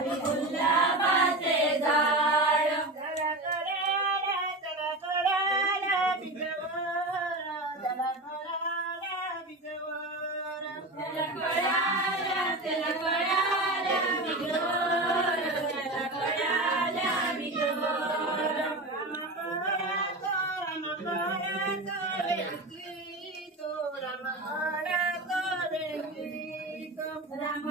गुलाबी गुलाबाचे झाड त्याला कळाल्या बिगोर, त्याला कळाल्या बिगोर. राम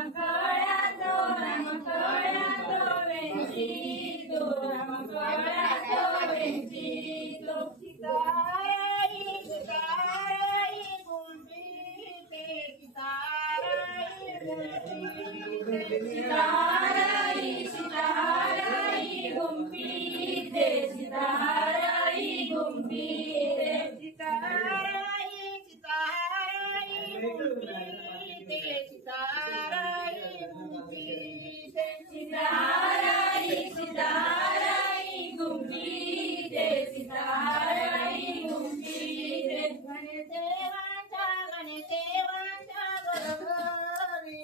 कळ्यातो वेंचीतो, राम कळ्यातो वेंचीतो. सीताराई सीताराई गुंफीते, सीताराई गुंफीते, सीताराई सीताराई गुंफीते, सीताराई गुंफीते, सीताराई सीताराई गुंफीते, सीताराई गुंफीते, सीताराई सीताराई गुंफीते, सीताराई गुंफीते. गणदेवांच्या गणदेवांच्या घरोघरी,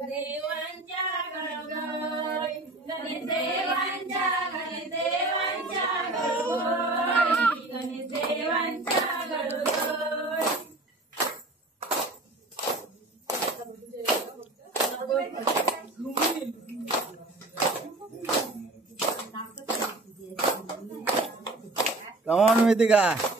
देवांच्या घरोघरी, गणदेवांच्या गणदेवांच्या घरोघरी, गणदेवांच्या घरोघरी. Come on, Mitika.